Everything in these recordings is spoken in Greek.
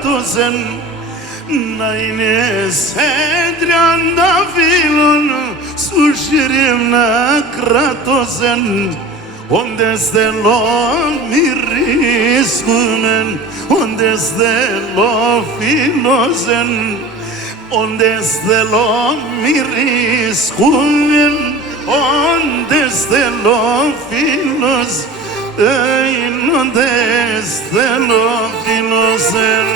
κράτωσεν να είναι σε 30 φίλων σου σιρήμνα κράτωσεν όντες θέλω μυρίσκουνεν όντες θέλω φίλωσεν όντες θέλω μυρίσκουνεν όντες θέλω φίλος όντες θέλω φίλωσεν.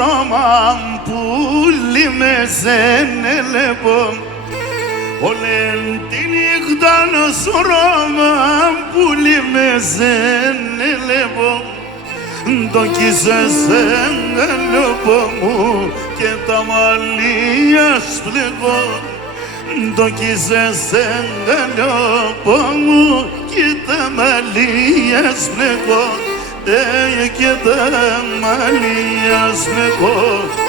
Roman pulime senelebo Olentinik danos roman pulime senelebo Το κοίσεσαι γαλιόπο μου και τα μαλλιά σπλεγώ Το κοίσεσαι γαλιόπο μου και τα μαλλιά σπλεγώ και τα μαλλιά σπλεγώ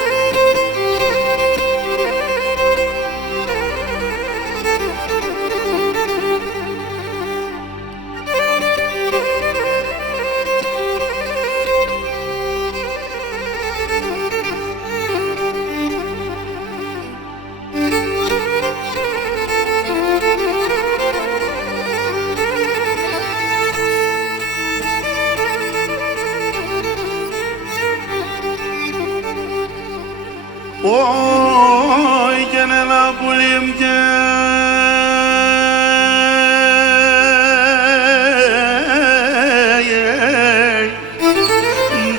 Oy gene la bulim gel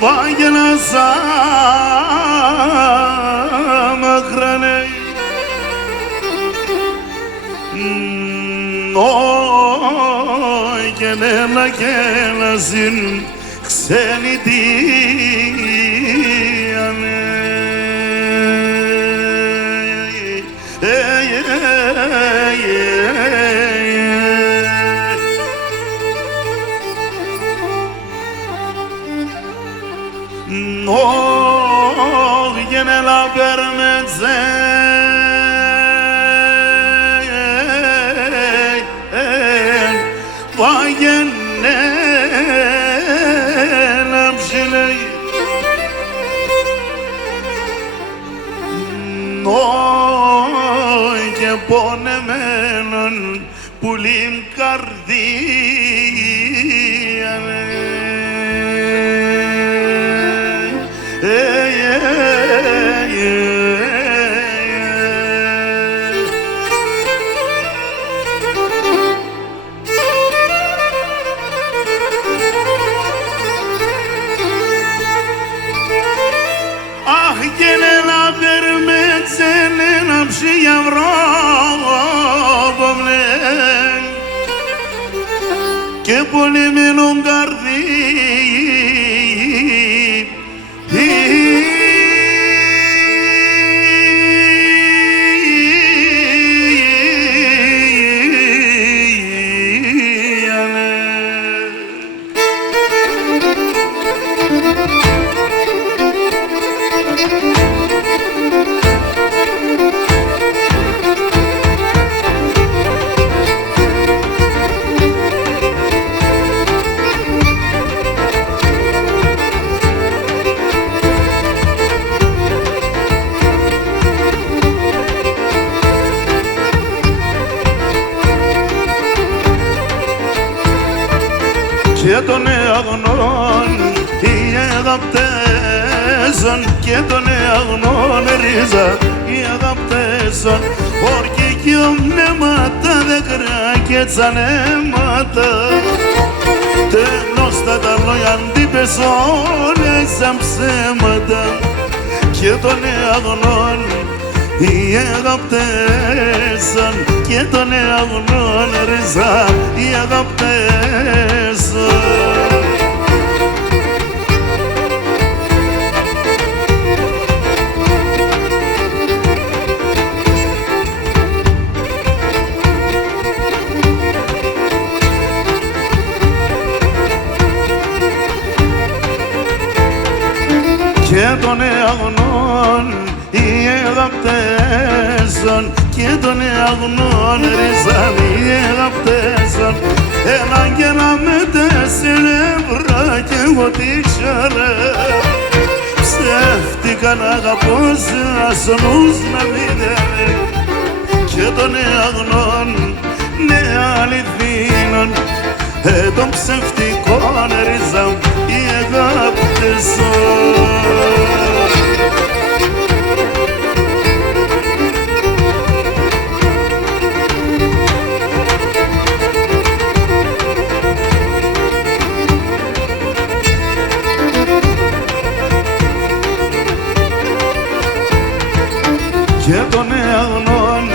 Vay gene samakrane Oy gene la gelazin Kseni diyane Oh, viene la permezze Vayenne lamşiley Oh, και πονεμένον πουλήν καρδία Αχ, και να περμέτσενε να ψιαβρόβουνε και πολύ μείνουν Και τον αγνών οι αγαπτέσαν και τον αγνών ρίζα οι αγαπτέσαν όρκοι κι ομνέματα δεκρά και τσανέματα τενώστα τα λόγια αντίπεσον σαν ψέματα και τον αγνών οι αγαπτέσαν και τον αγνών ρίζα οι αγαπτέσαν των αγνών οι αγαπτέσαν και των αγνών ρίζαν οι αγαπτέσαν έναν και να με τέσσερα κι εγώ τι ξέρω ψεύτηκα να αγαπώ σαν νους να μηδένει και των αγνών ναι αληθινών των ψευτικών ρίζαν οι αγαπτέσαν. Και των αγνών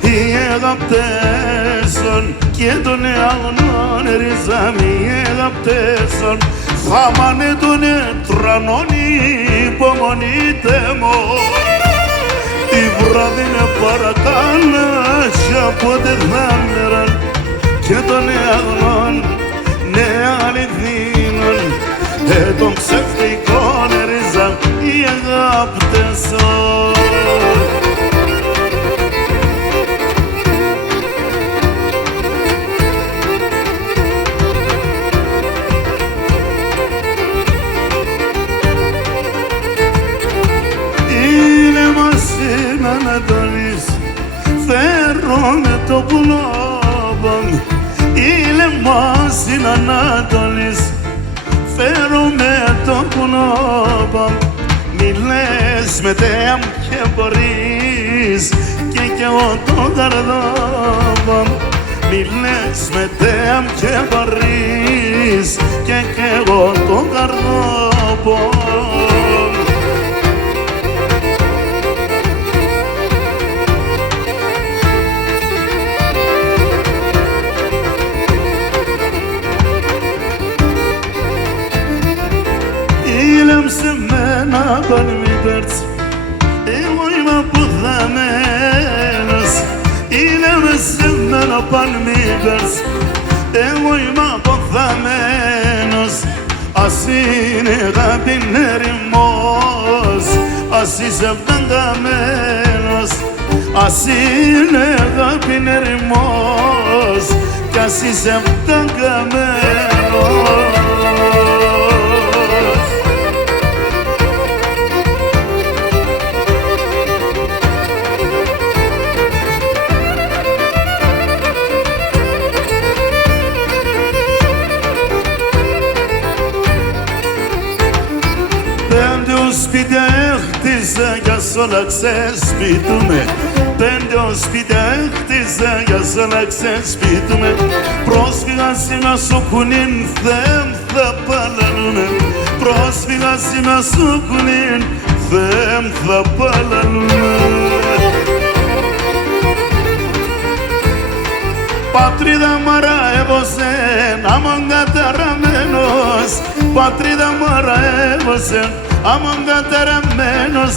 οι αγαπτέσαν και των αγνών ρίζαν οι αγαπτέσαν θα μάνε τον τρανών υπομονείτε μου τη βράδυ με παρακάλα και πότε θα μεραν και των αγνών ναι αληθινών των ψευτικών ρίζαν οι αγαπτέσαν. Ανατολής φέρω με το πουλόμπαμ ήλε μας είναι Ανατολής φέρω με το πουλόμπαμ μη λες με τέμ και μπορείς και κι εγώ το καρδόμπαμ μη λες με τέμ και μπορείς και κι εγώ το καρδόμπαμ. Σε μένα παν μη πέρτσι εγώ είμαι αποθαμένος είναι σε μένα παν μη πέρτσι εγώ είμαι αποθαμένος ας είναι αγάπη ερημός ας είσαι φταγκαμένος ας είναι αγάπη ερημός κι ας είσαι φταγκαμένος. Σπίτια έχτιζα για σ' όλα ξεσπίτουμε πέντε σπίτια έχτιζα για σ' όλα ξεσπίτουμε πρόσφυγα σήμα σου κουνήν θέμ θα παλανούνε πρόσφυγα σήμα σου κουνήν θέμ θα παλανούνε. Πατρίδα μ' αραεύωσεν άμον καταραμένος πατρίδα μ' αραεύωσεν άμον καταραμένος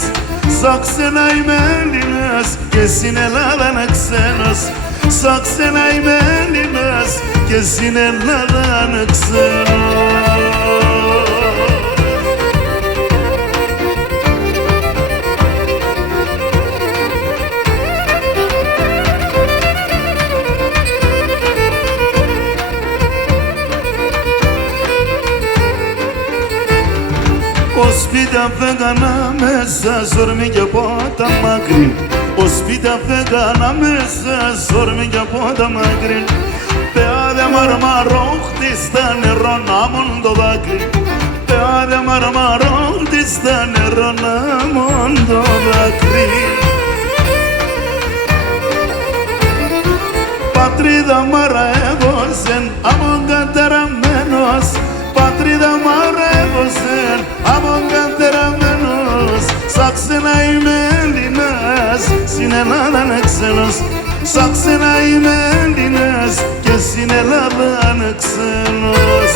σαν ξένα είμαι Έλληνας και στην Ελλάδα είναι ξένος σαν ξένα είμαι Έλληνας και στην Ελλάδα είναι ξένος. Σπίτια φέγανα μέσα σ' και από τα μακρύ ο σπίτια φέγανα μέσα σ' και από τα μακρύ πεάδια μαρμαρόχτη στα νερό να μον το δάκρυ πεάδια μαρμαρόχτη στα νερό να μον το δάκρυ. Πατρίδα μ' αραεύωσεν άμον καταραμένος πατρίδα μ' αραεύωσεν άμον καταραμένος σαν ξένα είμαι Έλληνας στην Ελλάδα είναι ξένος σαν ξένα είμαι Έλληνας και στην Ελλάδα είναι ξένος.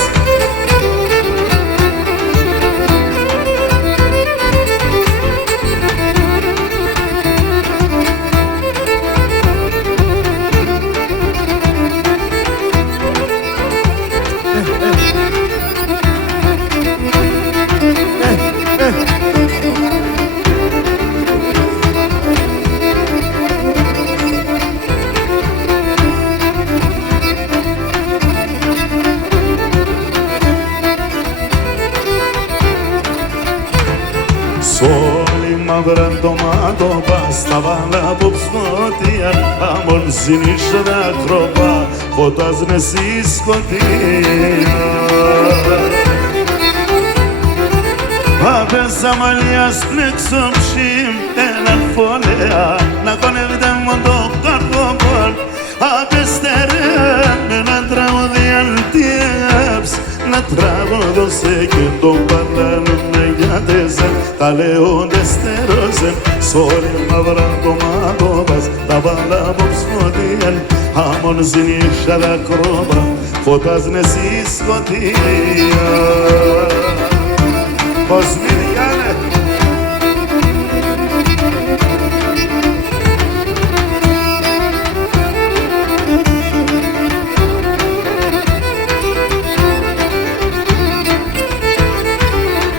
μάτωπα στα βάλα απόψ φωτία αμόν συνήθω τα κρόπα φωτάζουνε στη σκοτία. Απέσα μαλλιάς πνέξω ψήμ έναν φωλέα να κονεύεται μόνο το καρδοπόλ. Απέστερε με ένα τραγούδι αλτιεύς να τραγουδώσε και τον παρλάνουμε για τέσσερ τα λέοντες στερώσεν σ' όλη μαύρα κομμάτωπας τα βάλα απόψ φωτίαν αμόν συνήθω τα κρόπα φωτάζουνε στη σκοτία. Κοσμηριάνε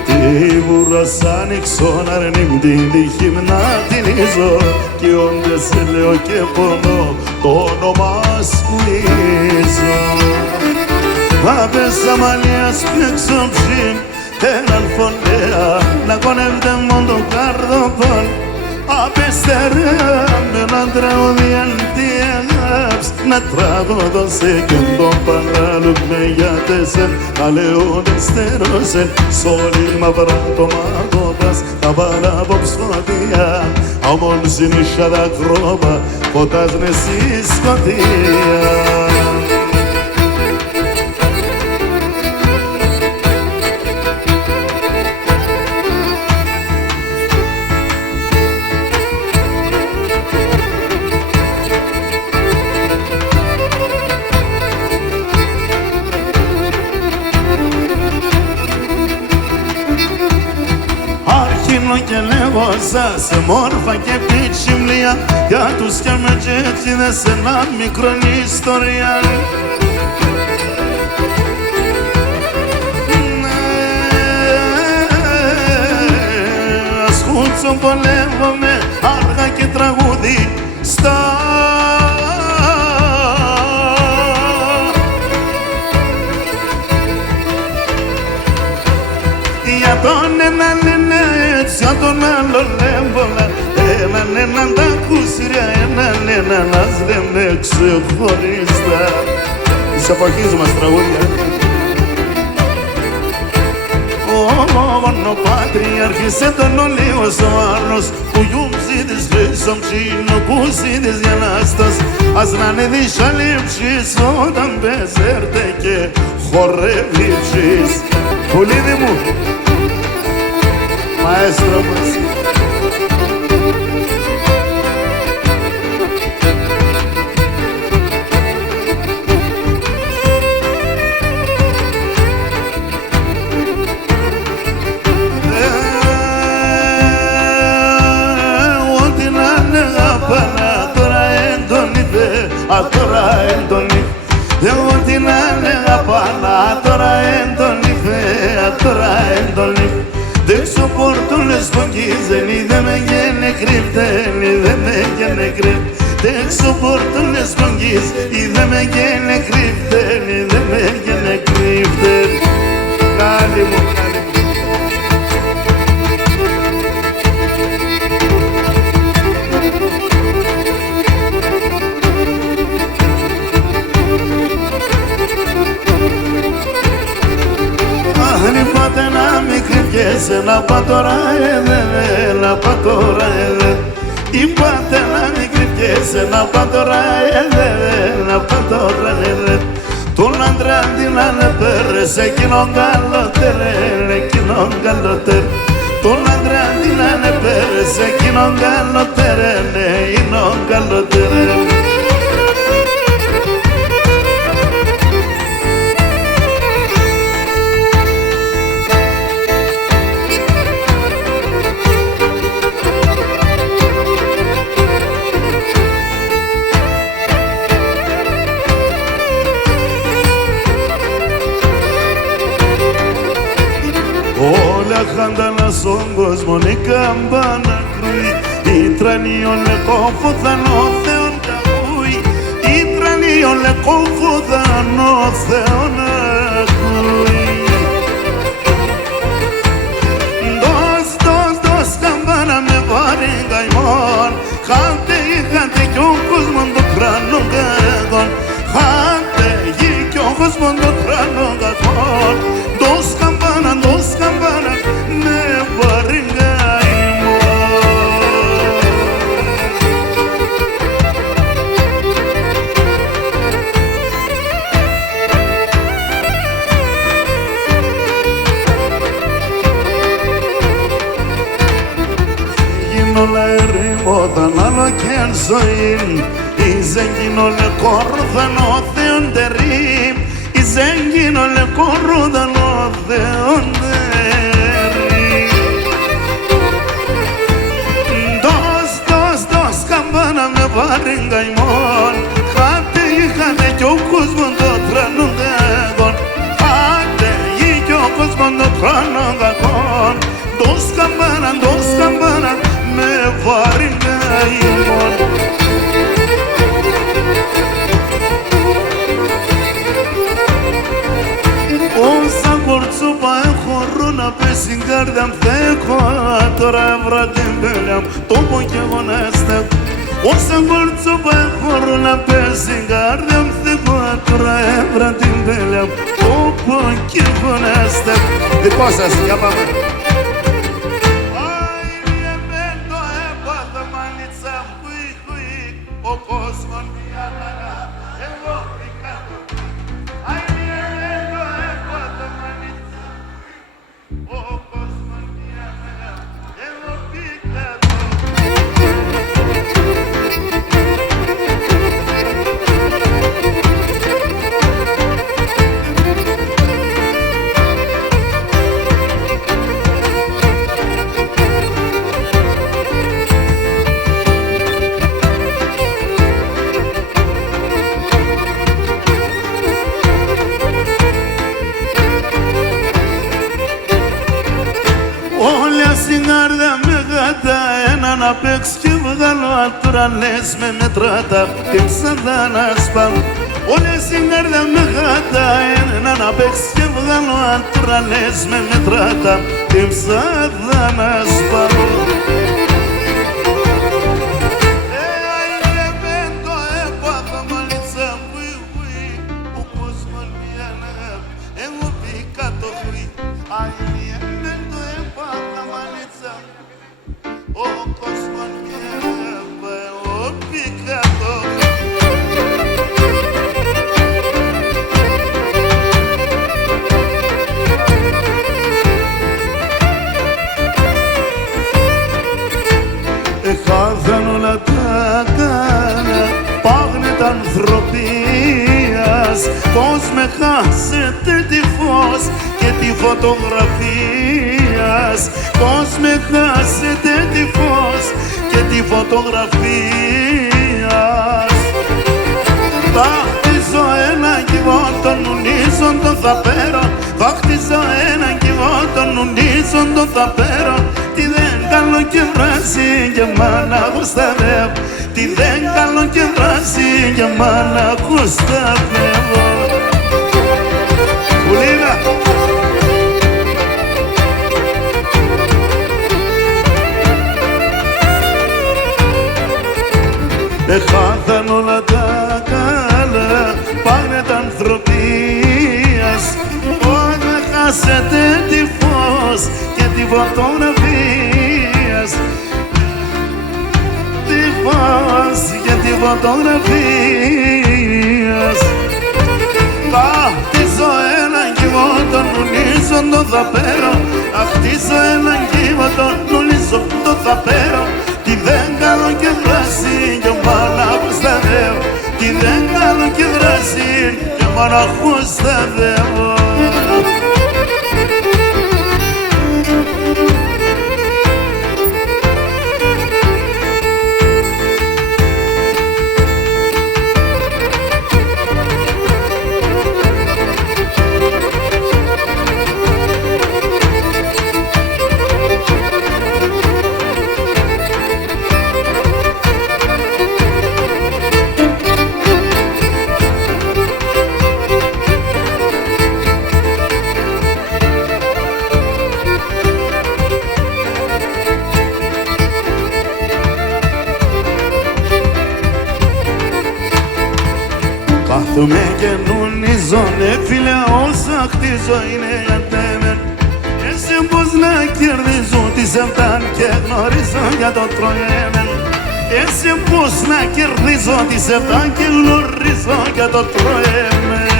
Τι βουράς άνοιξον αρνήμ την τύχη μ' να τυλίζω κι όντες λέω και πονώ το όνομα σκουλίζω. Απέσα μαλλιάς πνέξω ψήμ έναν φωλέα να κονεύεται μόνο το καρδοπόλ. Απέστερε με έναν τραγούδι αλτιεύς να τραγουδώσε και τον παραλούμε για τέσσερ τα λέοντες στερώσεν σ' όλη μαύρα το μάτωπας τα βάλα απόψ φωτία αμόν συνήθω τα κρόπα φωτάζουνε στη σκοτία. Και λέγω σας μόρφα και πιτσιμλία για τους και με τζέτσιδες ένα μικρό ιστορία. Ασχούτσο πολεύομαι άργα και τραγούδι στα για τον έναν λένε έτσι, για τον άλλον έμβολα έναν τα κουσιριά, έναν ας λέμε ξεχωριστά. Της εποχής μας τραγούδια. Ο πατριάρχης τον ολίος ο Άρνος που γιούμψιδες λέσσομ τσίνο που σίδες για νάστας ας να είναι δυσαλήψεις όταν πεζέρτε και χορεύεις. Πουλίδι μου, μαέστρο μας. Ό,τι να είναι αγαπάνα τώρα έντονιτε, τώρα έντονι. Ό,τι να είναι αγαπάνα τώρα έντονιτε, τώρα έντονι. Δεν σοπορτούν σπογγίζεν, είδε με γένε κρύπτεν, είδε με γένε κρύπτεν. Δεν σοπορτούν σπογγίζ, είδε με γένε κρύπτεν, είδε με γένε κρύπτεν. Καλή μου, καλή μου. Αν είπατε να μην κρυφιέσαι, να πά' τώρα να πά' τώρα είπατε να μην κρυφιέσαι, να πά' τώρα να πά' τώρα τον άντρα αντί να ανεπέρες, εκείνον καλότερε, εκείνον καλότερε. Τον άντρα αντί να ανεπέρες, εκείνον καλότερε, εκείνον καλότερε. Όλα χάνταλα στον κόσμο η καμπάνα κρούει, η τρανίον λεκόφωθανο Θεόν καβούει, η τρανίον λεκόφωθανο Θεόν ακούει. Δώσ' καμπάνα με βάρη καημό, ojos cuando trano gazón. Dos campanas, me barringaimos. Γίνολα ερήμωταν άλλο κι αν ζωήν. Isen γίνολε κόρδαν ο θεοντερήμ. Isen γίνολε κόρδαν ο θεοντερήμ. Dos campana με βαρύγκαιμον. Χάτε είχανε κι ο κόσμον το τρανοντέγον. Χάτε ή κι ο κόσμον το τρανοντέγον. Dos campana με βαρύγκαιμον. Όσα κορτσούπα έχω να πέσει καρδιά μ' θέκω. Τώρα έβρα την πέλια μ' το πω κι εγώ να στέκω. Όσα κορτσούπα έχω να πέσει καρδιά μ' θέκω. Τώρα έβρα την πέλια μ' το πω κι εγώ να στέκω. Δικό σας, για πάμε. Ο κόσμος μια χαρά, εγώ πικάτω. Ο κόσμος μια χαρά, εγώ πικάτω. Στην καρδιά με γάτα ένα να παίξ' και βγάλω άτρα λες με μετράτα την ψάδα να σπάω. Όλες στην καρδιά με γάτα ένα να παίξ' και βγάλω άτρα λες με μετράτα την ψάδα να σπάω. Χάθαν όλα τα κάνα, πάγνεται ανθρωπίας. Πώς με χάσετε τη φως και τη φωτογραφίας. Πώς με χάσετε τη φως και τη φωτογραφίας. Θα χτίζω έναν κυβό των ουνίζων τον θα πέρω. Θα χτίζω έναν κυβό των ουνίζων τον θα πέρω. Τι δεν κάνω και βράζει και μάνα γουσταβεύω. Τι δεν κάνω και βράζει και μάνα γουσταβεύω. Κουλίνα! Χάθαν όλα τα καλά, πάνε τα ανθρωπίας. Πώς με χάσετε τη φως και τη φωτογραφίας. Τη φως και τη φωτογραφίας. Θα χτίζω έναν κύβο τον ουλίζον τον θα πέρω. Θα χτίζω έναν κύβο τον ουλίζον τον θα πέρω. Τι δεν κάνω και βράση και μάνα γουσταβεύω. Τι δεν κάνω και βράση και μάνα γουσταβεύω. Κάθομαι και νουνίζω χτίζω, ναι φίλε όσα χτίζω είναι για τέμεν. Εσύ πως να κερδίζω τις εφτάν και γνωρίζω για το τρώγεμεν. Εσύ πως να κερδίζω τις εφτάν και γνωρίζω για το τρώγεμεν.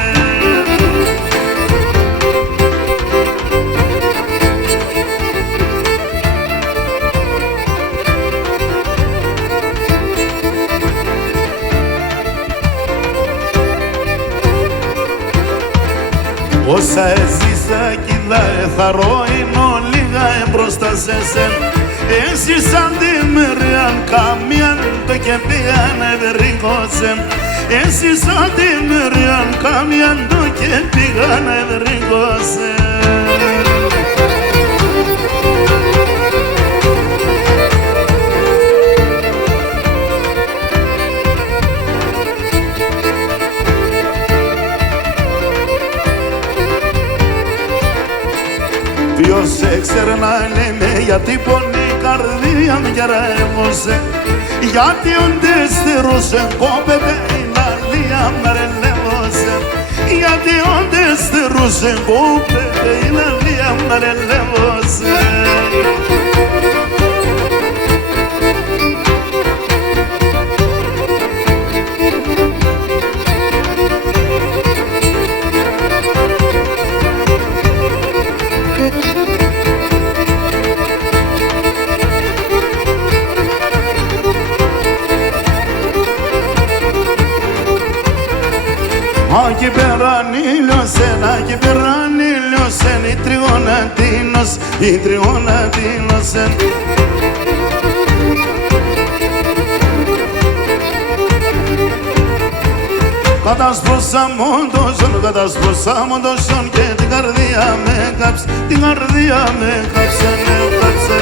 Όσα έζησα κι θα εθαρώ είναι λίγα εμπρόστα σε σεν. Εσύ σαν τη μεριάν καμιάν το και πήγανε βρήκωσεν. Εσύ σαν τη μεριάν καμιάν το και πήγανε βρήκωσεν. Ποιος έξερε να λέμε γιατί πονεί η καρδία μου και ρεύωσε. Γιατί όντες θερούσε κόπεπε η λαλία με ρελεύωσε. Γιατί όντες θερούσε κόπεπε η λαλία με ρελεύωσε. Aquí περανίλιωσεν, aquí περανίλιωσεν, η τριγωνατίνος, η τριγωνατίνωσεν. Κατασπρόσαμον το σιόν και την καρδία με κάψε, την καρδία με κάψε, με κάψε.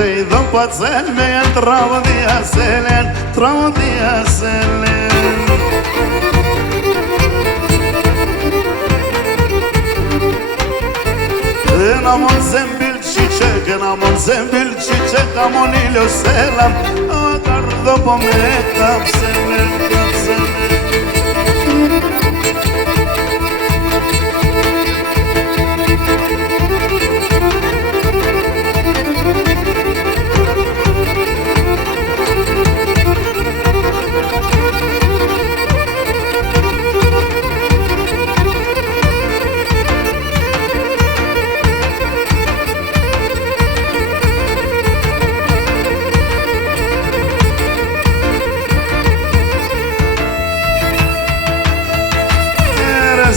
Te είδω πατσέλ με τραγωδιάσελεν, τραγωδιάσελεν. Ένα μον ζεμπίλ τσιτσέκ, ένα μον ζεμπίλ τσιτσέκ, αμον ήλιος έλαμ, ακαρδόπο με κάψελε, κάψελε.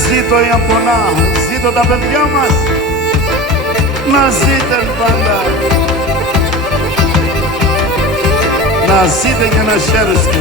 Ζήτω η Απονά, ζήτω τα παιδιά μας, να ζείτε πάντα, να ζείτε και να χαίρεστε.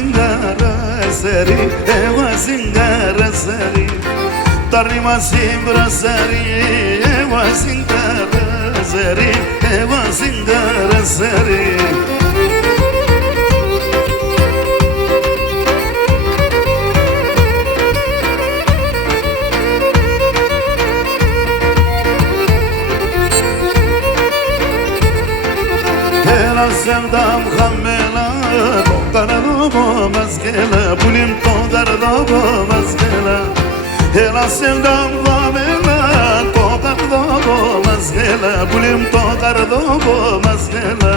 zingara sari, ewa zingara sari. Tarima simbra sari, ewa zingara sari, ewa zingara sari. Hela sevdam hamela, tokardobo mazgela, bulim tokardobo mazgela. Hela sevdam hamela, tokardobo mazgela, bulim tokardobo mazgela.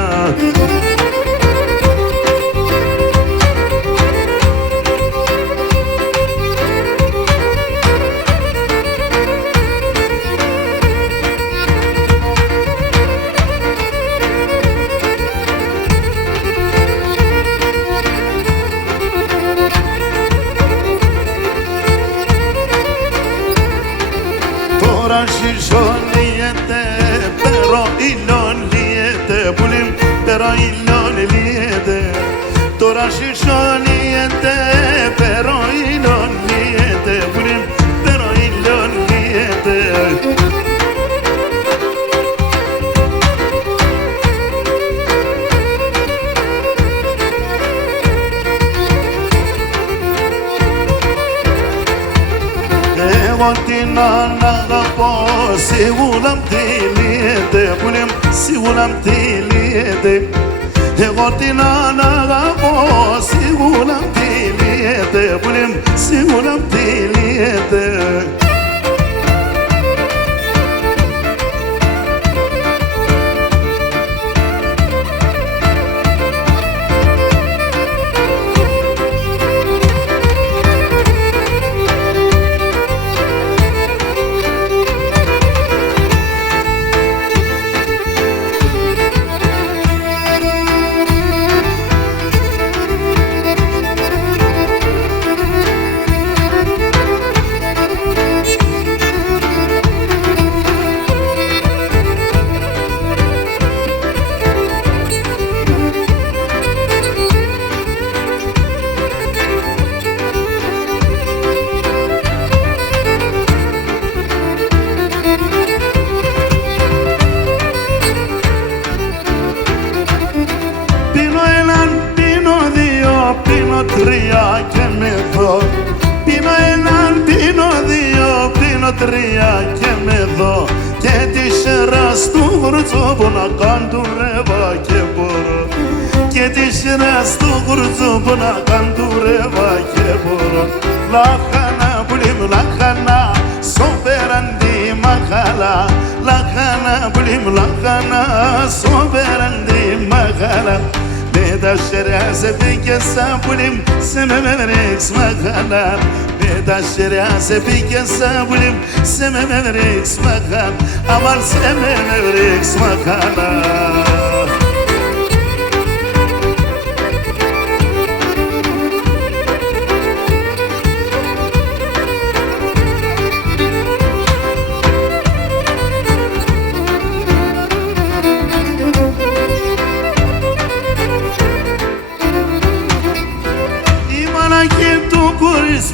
Shishoniyete, pero iloniyete, bulim, pero iloniyete. Tora shishoniyete, pero iloniyete, bulim, pero iloniyete. Sigulam tiliyete, bulim, sigulam tiliyete. Egotina nagabo, sigulam tiliyete, bulim, sigulam tiliyete. Τρία και με δω, πίνω έναν, πίνω δύο, πίνω τρία και με δω. Και τη σειρά του γουρτσό που να καντουρεύα και μπορώ. Και τη σειρά του γουρτσό που να καντουρεύα και μπορώ. Λαχάνα πουλίμ, λαχάνα, σοπεραντή μαχάλα. Λαχάνα πουλίμ, λαχάνα, σοπεραντή μαχάλα. Με τα σεριά σε πήγε σαν πουλίμ, σε με ρίξ μαχάλα. Με τα σεριά σε πήγε σαν πουλίμ, σε με ρίξ μαχάλα. Αμάν σε με ρίξ μαχάλα. Η μανακή του κορίς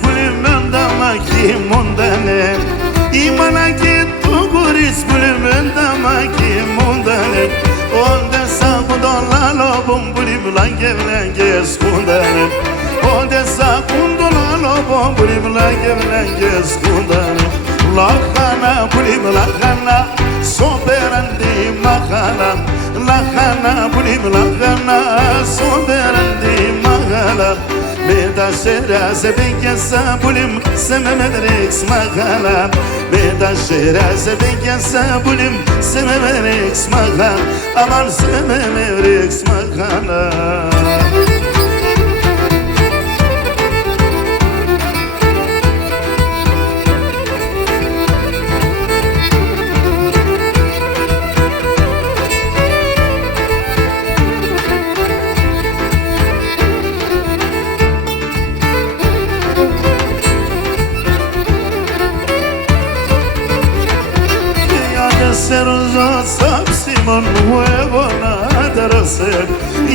που λιμέντα μάκι μοντάνε. Όντε σάκουν τον λάλο πομπουλί βλάγκε βλάγκε σκούντανε. Όντε σάκουν τον λάλο πομπουλί βλάγκε βλάγκε σκούντανε. Λαχάνα πουλί βλάχανα, σοπεραντή μαχάλα. Λαχάνα πουλί βλάχανα, σοπεραντή μαχάλα. Με τα σέρια σε πήγε σαν πουλίμ, σε με ρίξ μαχάλα. Με τα σέρια σε πήγε σαν πουλίμ, σε με ρίξ μαχάλα. Αμάν σε με ρίξ μαχάλα. Se rozot sam Simon huevo na ρωσέ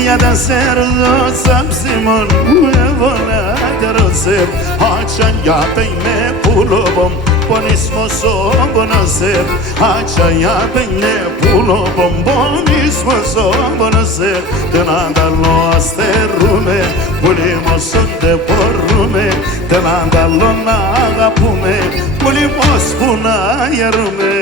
για τα σέρδοσα ψημών που έβολα τα ρωσέ άτσαν για πέινε πουλοβομ Πονισμός όμπονασε, άτσα για πένε πουλοβομ Πονισμός όμπονασε, δεν ανταλώ αστερούμε Πουλήμος δεν μπορούμε, δεν ανταλώ να αγαπούμε Πουλήμος που να γερούμε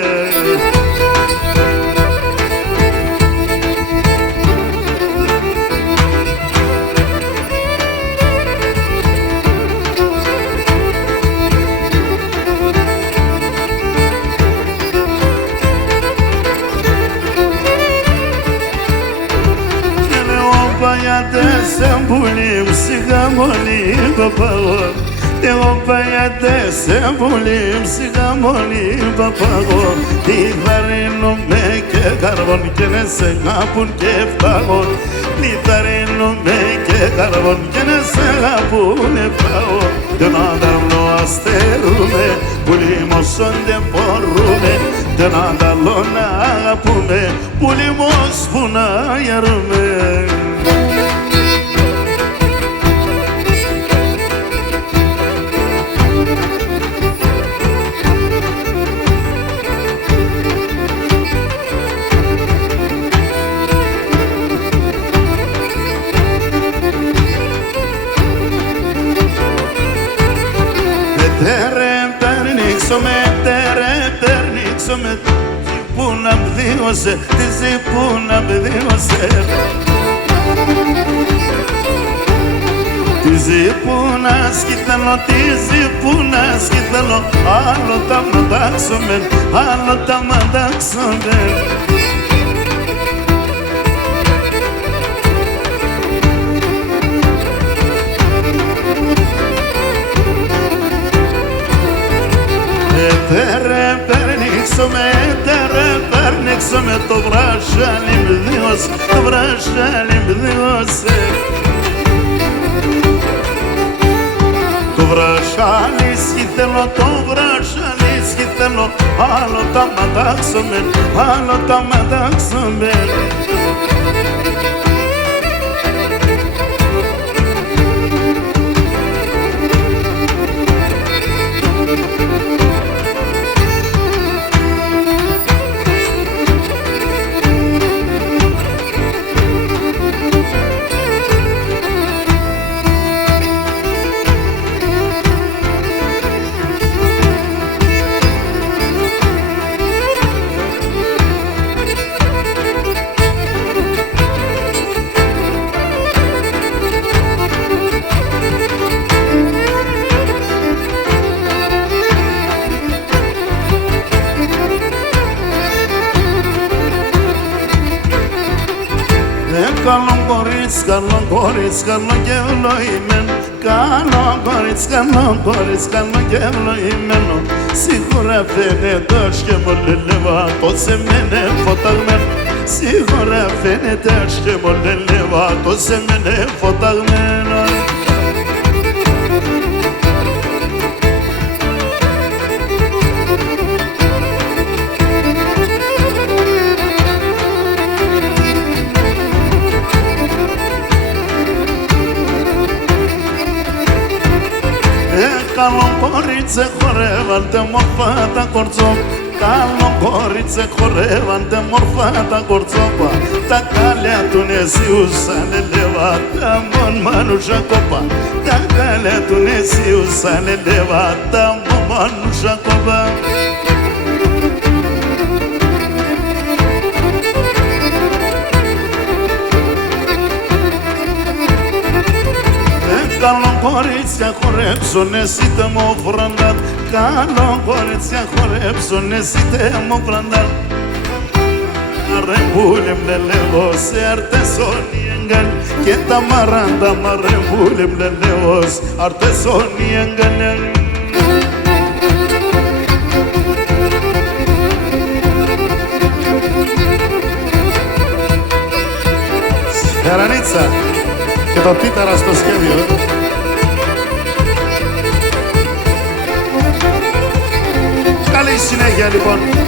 Se bulim siga molim papagor Tego payate se bulim siga molim papagor Ti varino me ke carbon kene se kapun keftagon Ti varino me ke carbon kene se kapun keftagon Denadalo asterume bulimos onde porrume Denadalo na agapume bulimos puna yarume με που να μπδίωσε, τι που να μπδίωσε Τι που να σκηθαλώ, τι που να σκηθαλώ Άλλο τα μαντάξομαι, άλλο τα μαντάξομαι Περνήξαμε το βράσαλι μπδίωσε, το βράσαλι μπδίωσε Το βράσαλι σκήθελω, το βράσαλι σκήθελω Άλλο τα μαντάξαμε, άλλο τα μαντάξαμε καλό και ευλογημένο Καλό κορίτσι, καλό και ευλογημένο Σίγουρα φαίνεται ως και μολελευάτο σε μένε φωταγμένο Σίγουρα φαίνεται ως και μολελευάτο σε μένε φωταγμένο Καλό κορίτσε χορεύαντε μορφά τα κορτσόπ Καλό κορίτσε χορεύαντε μορφά τα κορτσόπα Τα κάλια του νεσίουσαν ελεβάτα μον μανούσα κόπα Τα κάλια του νεσίουσαν ελεβάτα μον μανούσα κόπα Καλό κορίτσια χορέψουν εσύ τε μου βραντάν Καλό κορίτσια χορέψουν εσύ τε μου βραντάν Αρεμπούλεμ le levos artesoni engan Και τα μαράντα μαρεμπούλεμ le levos artesoni engan Σφαιρανίτσα και το τίταρα στο σχέδιο. Καλή συνέχεια λοιπόν.